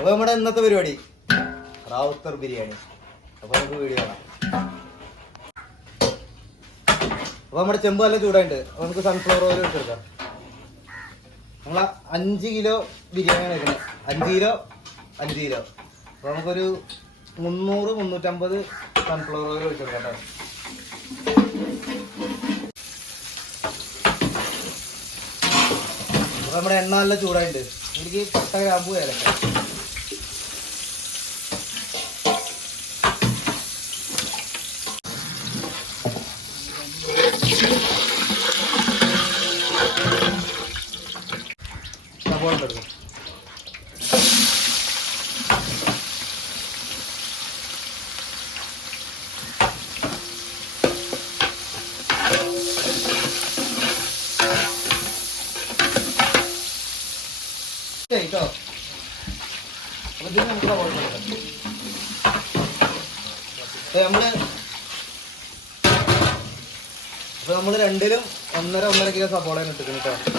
അപ്പൊ നമ്മുടെ ഇന്നത്തെ പരിപാടി. റാവുത്തർ ബിരിയാണി. അപ്പൊ നമുക്ക് വീഡിയോ കാണാം. അപ്പൊ നമ്മുടെ ചെമ്പ് നല്ല ചൂടായിട്ട് അപ്പൊ നമുക്ക് സൺഫ്ലവർ ഓയിൽ എടുത്തെടുക്കാം. നമ്മളെ അഞ്ച് കിലോ ബിരിയാണി വെക്കുന്നത് അഞ്ച് കിലോ അഞ്ച് കിലോ. അപ്പൊ നമുക്കൊരു മുന്നൂറ് മുന്നൂറ്റമ്പത് സൺഫ്ലവർ ഓയിൽ ഒഴിച്ചെടുക്കാം കേട്ടോ. അപ്പൊ നമ്മുടെ എണ്ണ നല്ല ചൂടായിട്ട് എനിക്ക് പട്ട ഗ്രാമ്പു ഏലക്ക. അപ്പൊ ഇതിന് നമുക്ക് സവോള എടുക്കാം അപ്പൊ നമ്മൾ അപ്പൊ നമ്മൾ രണ്ടിലും ഒന്നര ഒന്നര കിലോ സവോളയാണ് ഇട്ടിരിക്കുന്നത് കേട്ടോ.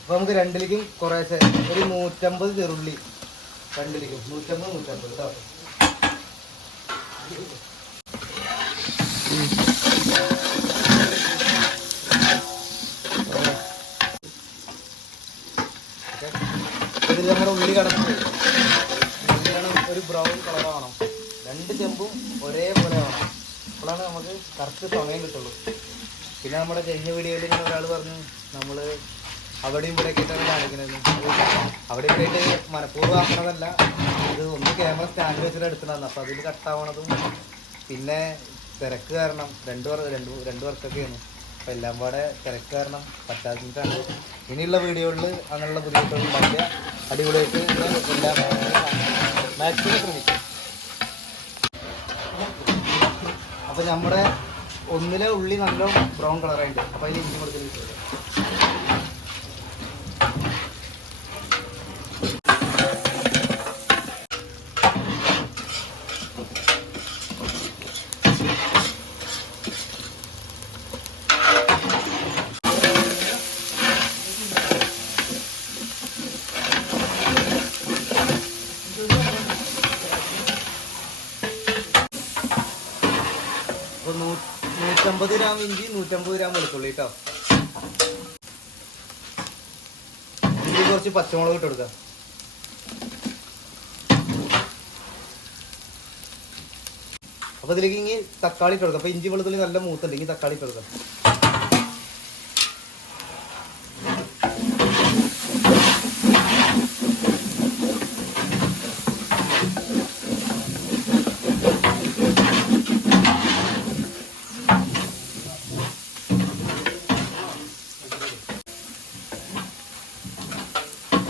അപ്പൊ നമുക്ക് രണ്ടിലേക്കും കുറേശ്ശെ ഒരു നൂറ്റമ്പത് ചെറുള്ളി രണ്ടിലേക്കും. നൂറ്റമ്പത് നൂറ്റമ്പത് കേട്ടോ ഇതിൽ നമ്മുടെ ഉള്ളി കടന്ന് ഉള്ളിയാണ് ഒരു ബ്രൗൺ കളർ ആവണം രണ്ട് ചെമ്പും ഒരേപോലെ ആവണം അപ്പോഴാണ് നമുക്ക് കറക്റ്റ് സമയം കിട്ടുള്ളൂ. പിന്നെ നമ്മുടെ കഴിഞ്ഞ വീഡിയോയിൽ ഇങ്ങനെ ഒരാൾ പറഞ്ഞു നമ്മൾ അവിടെയും ഇവിടെ ആയിട്ടാണ് കാണിക്കുന്നത് അവിടെ ഇവിടെ മനഃപൂർവം ആക്കണതല്ല. ഇത് ഒന്ന് ക്യാമറ സ്റ്റാൻഡ് വെച്ചിട്ട് എടുത്തതാണ് അപ്പോൾ അതിൽ കട്ടാവണതും പിന്നെ തിരക്ക് കാരണം രണ്ട് രണ്ട് രണ്ട് വർക്കൊക്കെയാണ്. അപ്പോൾ എല്ലാം പാടെ തിരക്ക് കാരണം പറ്റാത്തിട്ടാണ് ഇനിയുള്ള വീഡിയോകളിൽ അങ്ങനെയുള്ള ബുദ്ധിമുട്ടുകൾ ഉണ്ടാക്കിയ അടിപൊളിയായിട്ട് എല്ലാം മാക്സിമം ശ്രമിക്കും അപ്പോൾ നമ്മുടെ ഒന്നിലെ ഉള്ളി നല്ല ബ്രൗൺ കളറായിട്ട് അപ്പോൾ അതിൽ ഇഞ്ചി കൊടുക്കൽ കിട്ടും അപ്പോൾ നൂ നൂറ്റമ്പത് ഗ്രാം ഇഞ്ചി നൂറ്റമ്പത് ഗ്രാം വെളുത്തുള്ളി കേട്ടോ ഇഞ്ചി കുറച്ച് പച്ചമുളക് ഇട്ട് കൊടുക്കാം. അപ്പോൾ ഇതിലേക്ക് ഇനി തക്കാളി ഇട്ട് കൊടുക്കാം. അപ്പോൾ ഇഞ്ചി വെളുത്തുള്ളി നല്ല മൂത്തുണ്ട്. ഇനി തക്കാളി ഇട്ട് കൊടുക്കാം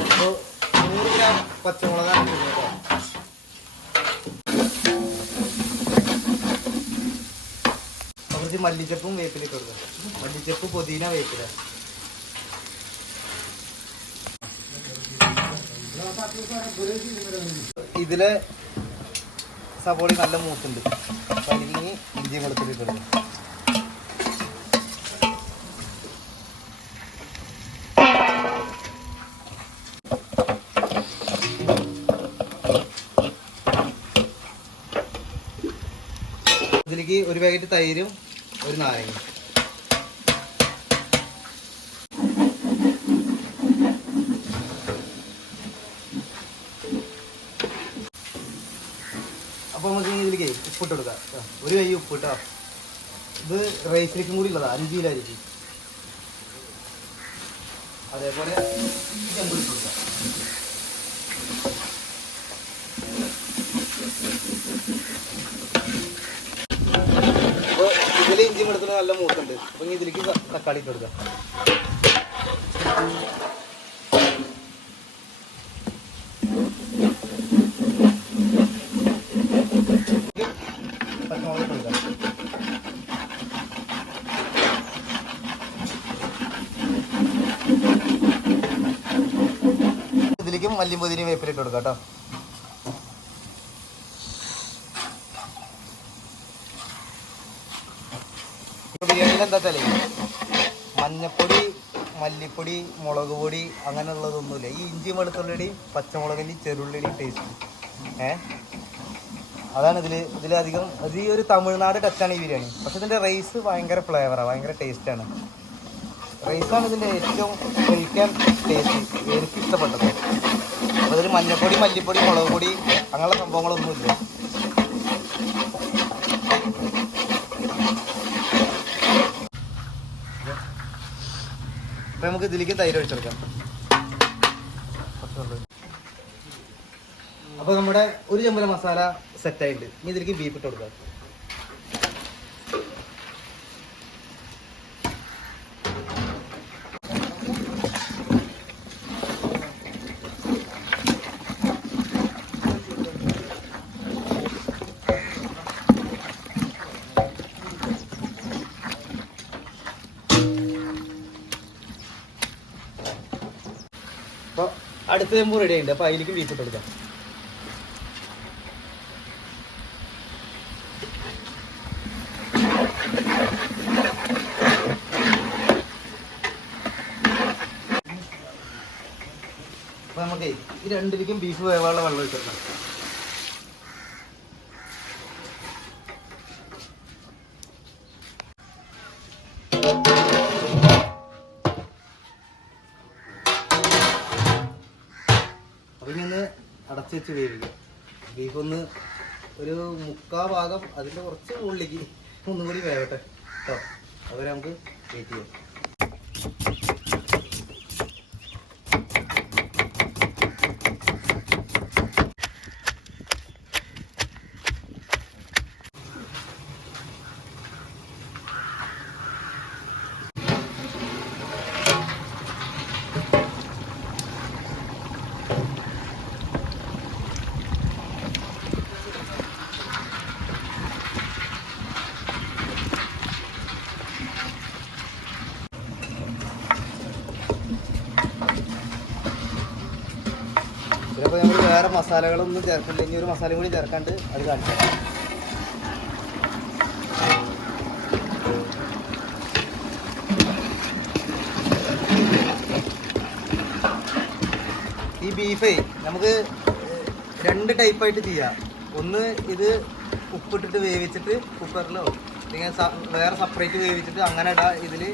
അപ്പോൾ നൂറ് ഗ്രാം പച്ചമുളകാണ് ഇടുന്നത് കേട്ടോ കുറച്ച് മല്ലിച്ചപ്പും വേപ്പിലിട്ട് കൊടുക്കാം മല്ലിച്ചപ്പ് പുതിന വേപ്പില ഇതിലെ സവോളി നല്ല മൂത്തുണ്ട്. അപ്പൊ ഇഞ്ചി വെളുത്തിട്ടുണ്ട് ഇതിലേക്ക് ഒരു പാക്കറ്റ് തൈരും ഒരു നാരങ്ങ അപ്പൊ നമുക്ക് ഇനി ഇതിലേക്ക് ഉപ്പിട്ട് കൊടുക്കുക. ഒരു കൈ ഉപ്പ് കേട്ടോ ഇത് റൈസിലേക്കും കൂടി ഉള്ളതാ അഞ്ച് കിലോ അരിക്ക്. അതേപോലെ ചെമ്പ് ഇട്ട് ഇതിൽ ഇഞ്ചി വെളുത്തുള്ളി നല്ല മൂത്തുണ്ട്. അപ്പൊ ഇതിലേക്ക് തക്കാളി ഇട്ട് കൊടുക്കാം പച്ചമുളക് ഇട്ട് കൊടുക്കാം ഇതിലേക്കും മല്ലിയും പുതിനയും വേപ്പിലിട്ട് കൊടുക്കാം കേട്ടോ ബിരിയാണിയിൽ എന്താ മഞ്ഞപ്പൊടി മല്ലിപ്പൊടി മുളക് പൊടി അങ്ങനെയുള്ളതൊന്നുമില്ല. ഈ ഇഞ്ചി വെളുത്തുള്ളിയുടെയും പച്ചമുളകിന്റെയും ചെറുള്ളിയുടെയും ടേസ്റ്റ് ഏ? അതാണ് ഇതിൽ ഇതിലധികം ഇത് ഈ ഒരു തമിഴ്നാട് ടച്ചാണ് ഈ ബിരിയാണി. പക്ഷെ ഇതിന്റെ റൈസ് ഭയങ്കര ഫ്ലേവറാണ് ഭയങ്കര ടേസ്റ്റാണ് റൈസാണ് ഇതിന്റെ ഏറ്റവും കഴിക്കാൻ ടേസ്റ്റ് എനിക്ക് ഇഷ്ടപ്പെട്ടത്. ഇതിൽ മഞ്ഞൾപ്പൊടി മല്ലിപ്പൊടി മുളക് പൊടി അങ്ങനെയുള്ള സംഭവങ്ങളൊന്നുമില്ല അപ്പൊ നമുക്ക് ഇതിലേക്ക് തൈര് ഒഴിച്ചെടുക്കാം അപ്പോൾ നമ്മുടെ ഒരു ചെമ്പല മസാല സെറ്റ് ആയിട്ടുണ്ട്. ഇനി ഇതിലേക്ക് ബീഫ് ഇട്ട് കൊടുക്കാം അപ്പൊ അടുത്ത ചെമ്പ് റെഡി ആയിട്ടുണ്ട്. അപ്പൊ അതിലേക്ക് ബീഫ് ഇട്ട് കൊടുക്കാം. അപ്പൊ നമുക്ക് ഈ രണ്ടിലേക്കും ബീഫ് വേവാനുള്ള വെള്ളം ഒഴിച്ചെടുക്കാം വെച്ച് വേവിക്കാം. ബീഫ് ഒന്ന് ഒരു മുക്കാ ഭാഗം അതിന്റെ കുറച്ച് ഉള്ളിലേക്ക് ഒന്നും കൂടി വേവട്ടെ. കേട്ടോ അതുവരെ നമുക്ക് വെയിറ്റ് ചെയ്യാം ചിലപ്പോൾ നമ്മൾ വേറെ മസാലകളൊന്നും ചേർക്കില്ല ഇനി ഒരു മസാലയും കൂടി ചേർക്കാണ്ട് അത് കാണിച്ചു. ഈ ബീഫേ നമുക്ക് രണ്ട് ടൈപ്പായിട്ട് ചെയ്യാം. ഒന്ന് ഇത് ഉപ്പിട്ടിട്ട് വേവിച്ചിട്ട് കുക്കറിലോ അല്ലെങ്കിൽ വേറെ സെപ്പറേറ്റ് വേവിച്ചിട്ട് അങ്ങനെ ഇടാം ഇതിൽ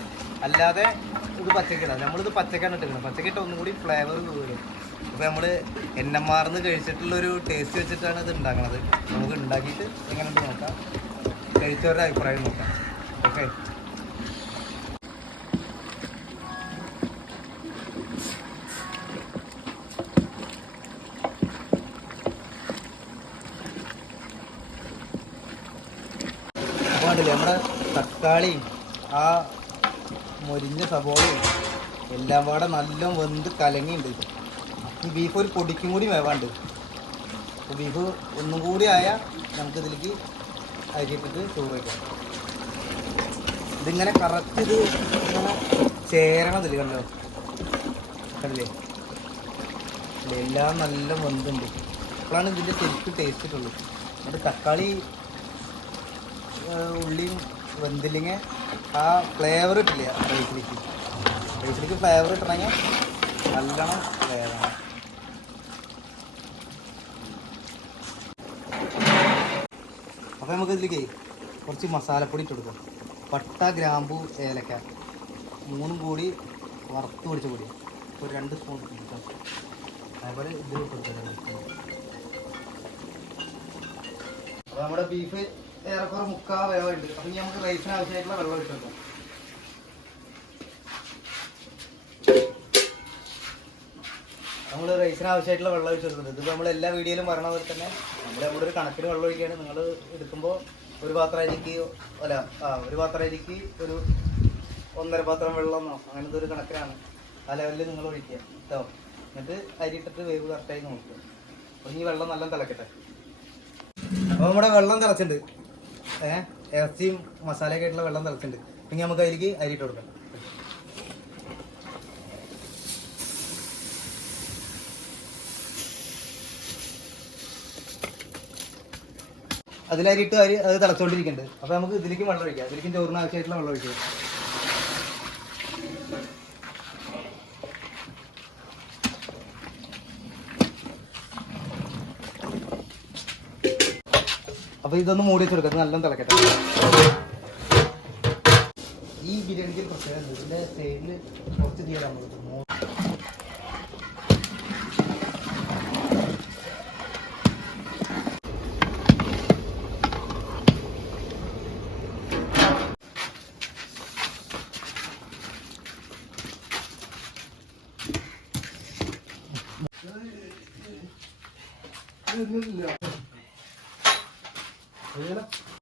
അല്ലാതെ ഇത് പച്ചക്കിടാം നമ്മളിത് പച്ചക്കാണ് ഇട്ടിരിക്കുന്നത്. പച്ചക്കിട്ട ഒന്നും കൂടി ഫ്ലേവർ കൂടും അപ്പോൾ നമ്മൾ എൻ എം ആർന്ന് കഴിച്ചിട്ടുള്ളൊരു ടേസ്റ്റ് വെച്ചിട്ടാണ് ഇത് ഉണ്ടാക്കുന്നത് നമുക്ക് ഉണ്ടാക്കിയിട്ട് എങ്ങനെയുണ്ട് നോക്കാം. കഴിച്ചവരുടെ അഭിപ്രായം നോക്കാം. ഓക്കെ നമ്മുടെ തക്കാളിയും ആ മൊരിഞ്ഞ സബോളയും എല്ലാം പാടെ നല്ല വെന്ത് കലങ്ങിയുണ്ട് ഈ ബീഫ് ഒരു പൊടിക്കും കൂടി വേവാണ്ട്. അപ്പോൾ ബീഫ് ഒന്നും കൂടി ആയാൽ നമുക്ക് ഇതിലേക്ക് അരിയിട്ടിട്ട് ചോറ് വയ്ക്കാം ഇതിങ്ങനെ കറക്റ്റ് ഇത് ഇങ്ങനെ ചേരണം ഇതിൽ കണ്ടോ? കണ്ടില്ലേ? എല്ലാം നല്ല വെന്തുണ്ട്. അപ്പോഴാണ് ഇതിന്റെ ശരിക്കും ടേസ്റ്റ് ഉള്ളത് എന്നിട്ട് തക്കാളി ഉള്ളിയും വെന്തില്ലെങ്കിൽ ആ ഫ്ലേവർ ഇട്ടില്ല റൈസിലേക്ക് റൈസിലേക്ക് ഫ്ലേവർ ഇട്ടണമെങ്കിൽ നല്ലോണം വേവണം അപ്പോൾ നമുക്ക് ഇതിലേക്ക് കുറച്ച് മസാലപ്പൊടി ഇട്ട് കൊടുക്കാം. പട്ട ഗ്രാമ്പു ഏലക്ക. മൂന്നും കൂടി വറുത്ത് പിടിച്ച പൊടി. ഒരു രണ്ട് സ്പൂൺ അതേപോലെ ഇട്ട് കൊടുക്കാം. അപ്പോൾ നമ്മുടെ ബീഫ് ഏറെക്കുറെ മുക്കാ വേവുണ്ട് അപ്പം ഇനി നമുക്ക് റൈസിന് ആവശ്യമായിട്ടുള്ള വെള്ളം ഇട്ടെടുക്കാം റൈസിന് ആവശ്യമായിട്ടുള്ള വെള്ളം ഒഴിച്ചെടുക്കുന്നത് ഇതിപ്പോൾ നമ്മൾ എല്ലാ വീഡിയോയിലും പറഞ്ഞ പോലെ തന്നെ നമ്മൾ നമ്മുടെ ഒരു കണക്കിന് വെള്ളം ഒഴിക്കുകയാണ്. നിങ്ങൾ എടുക്കുമ്പോൾ ഒരു പാത്രം അരിക്ക് അല്ല ആ ഒരു പാത്രം അരിക്ക് ഒരു ഒന്നര പാത്രം വെള്ളം എന്നോ അങ്ങനത്തെ ഒരു കണക്കിനാണ് ആ ലെവലിൽ നിങ്ങൾ ഒഴിക്കുക. കേട്ടോ എന്നിട്ട് അരി ഇട്ടിട്ട് വേവ് കറക്റ്റായി നോക്കുക അപ്പോൾ ഈ വെള്ളം നല്ല തിളക്കട്ടെ. അപ്പോൾ നമ്മുടെ വെള്ളം തിളച്ചിട്ടുണ്ട്. ഏഹ് ഇറച്ചിയും മസാലയൊക്കെ ആയിട്ടുള്ള വെള്ളം തിളച്ചിട്ടുണ്ട്. ഇനി നമുക്ക് അതിലേക്ക് അരി ഇട്ട് കൊടുക്കാം. അതിലായിട്ട് അരി അത് തിളച്ചുകൊണ്ടിരിക്കുന്നുണ്ട് അപ്പോൾ നമുക്ക് ഇതിലേക്കും വെള്ളം ഒഴിക്കാം. ഇതിലേക്കും ചോറിന് ആവശ്യമായിട്ടുള്ള വെള്ളം ഒഴിക്കാം. അപ്പോൾ ഇതൊന്ന് മൂടി വെച്ചെടുക്കാം നല്ല തിളക്കട്ടെ. ഈ ബിരിയാണിക്ക് പ്രത്യേകം ഇതിന്റെ സൈഡിൽ കുറച്ച് തീരാൻ കൊടുത്തു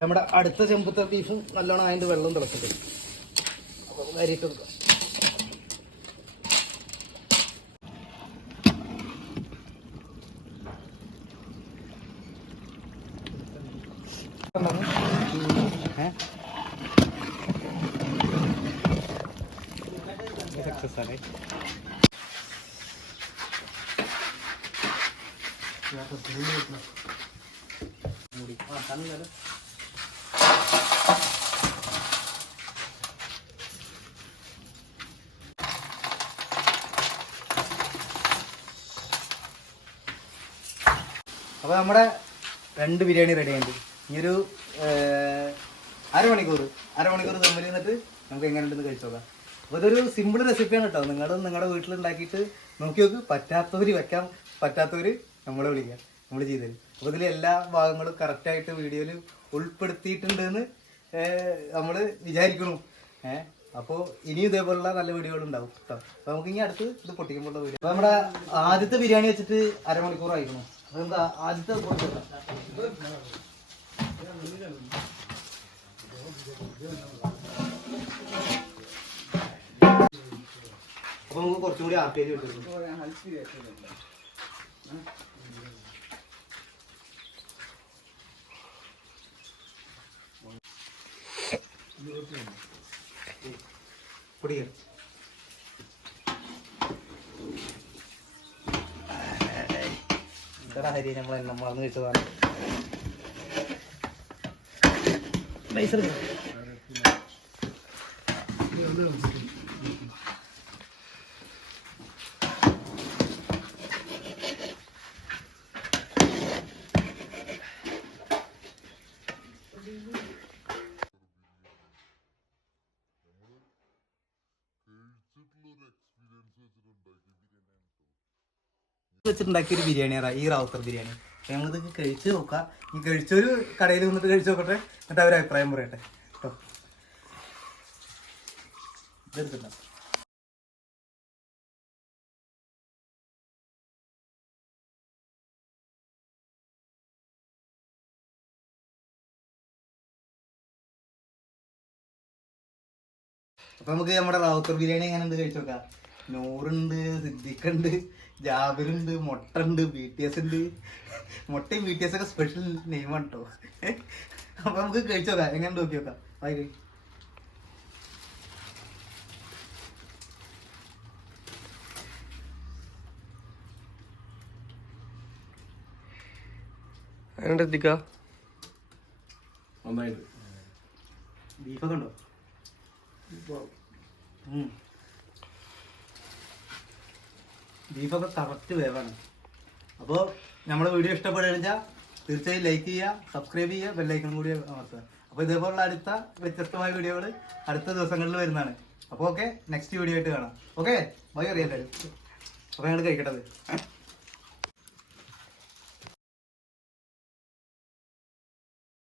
നമ്മുടെ അടുത്ത ചെമ്പത്തെ ബീഫും നല്ലോണം അതിന്റെ വെള്ളം തിളക്കട്ടെ അപ്പോൾ അരിയിട്ട് കൊടുക്കാം ഏ? സക്സസ് ആണ് മൂടി ആ തന്നെ അപ്പോൾ നമ്മുടെ രണ്ട് ബിരിയാണി റെഡി ആയിട്ടുണ്ട്. ഈ ഒരു അരമണിക്കൂർ അരമണിക്കൂർ തമ്മിൽ നിന്നിട്ട് നമുക്ക് എങ്ങനെ ഉണ്ടെന്ന് കഴിച്ചു നോക്കാം. അപ്പോൾ ഇതൊരു സിമ്പിൾ റെസിപ്പിയാണ് കേട്ടോ. നിങ്ങൾ നിങ്ങളുടെ വീട്ടിൽ ഉണ്ടാക്കിയിട്ട് നോക്കി നോക്ക്. പറ്റാത്തവർ വെക്കാൻ പറ്റാത്തവർ നമ്മളെ വിളിക്കാം നമ്മൾ ചെയ്തത് അപ്പോൾ ഇതിൽ എല്ലാ ഭാഗങ്ങളും കറക്റ്റായിട്ട് വീഡിയോയിൽ ഉൾപ്പെടുത്തിയിട്ടുണ്ടെന്ന് നമ്മൾ വിചാരിക്കുന്നു. ഏഹ് അപ്പോൾ ഇനിയും ഇതേപോലുള്ള നല്ല വീഡിയോകൾ ഉണ്ടാവും കേട്ടോ അപ്പോൾ നമുക്ക് ഇനി അടുത്ത് ഇത് പൊട്ടിക്കുമ്പോഴുള്ള വീഡിയോ അപ്പോൾ നമ്മുടെ ആദ്യത്തെ ബിരിയാണി വെച്ചിട്ട് അരമണിക്കൂർ ആയിരിക്കണം അപ്പോൾ ആദ്യത്തെ അപ്പൊ നമുക്ക് കുറച്ചും കൂടി ആർക്കേജ് കിട്ടും ഇതാ ഹരി നമ്മൾ എണ്ണം മറന്നു വെച്ചതാണ് പൈസ എടുക്കണം. വെച്ചിട്ടുണ്ടാക്കിയ ഒരു ബിരിയാണി ബിരിയാണിയാണ് ഈ റാവുത്തർ ബിരിയാണി. അപ്പൊ ഞങ്ങളിത് കഴിച്ച് നോക്കാം. ഈ കഴിച്ചൊരു കടയിൽ വന്നിട്ട് കഴിച്ച് നോക്കട്ടെ? എന്നിട്ട് അവരെ അഭിപ്രായം പറയട്ടെ. കേട്ടോ അപ്പൊ നമുക്ക് നമ്മുടെ റാവുത്തർ ബിരിയാണി എങ്ങനെ ഉണ്ട് കഴിച്ചു നോക്കാം. നൂറുണ്ട് സിദ്ദിഖുണ്ട് ജാബിറുണ്ട് മുട്ട ഉണ്ട് ബി ടി എസ് ഉണ്ട്. മുട്ടയും ബി ടി എസ് ഒക്കെ സ്പെഷ്യൽ നെയിമാണ് കേട്ടോ അപ്പൊ നമുക്ക് കഴിച്ചു നോക്കാം എങ്ങനെ നോക്കി നോക്കാം. വായി അതിനെന്താ എത്തിക്കാ ബീഫൊക്കെ ഉണ്ടോ? ഉം. ബീഫൊക്കെ കറക്റ്റ് വേവാണ്. അപ്പോൾ നമ്മുടെ വീഡിയോ ഇഷ്ടപ്പെടുകയാണെന്ന് തീർച്ചയായും ലൈക്ക് ചെയ്യുക സബ്സ്ക്രൈബ് ചെയ്യുക ബെല്ലൈക്കൺ കൂടി അമർത്തുക. അപ്പോൾ ഇതേപോലുള്ള അടുത്ത വ്യത്യസ്തമായ വീഡിയോകൾ അടുത്ത ദിവസങ്ങളിൽ വരുന്നതാണ്. അപ്പോൾ ഓക്കെ നെക്സ്റ്റ് വീഡിയോ ആയിട്ട് കാണാം. ഓക്കെ ബൈ അറിയാം അപ്പോൾ ഞങ്ങൾ കഴിക്കട്ടത്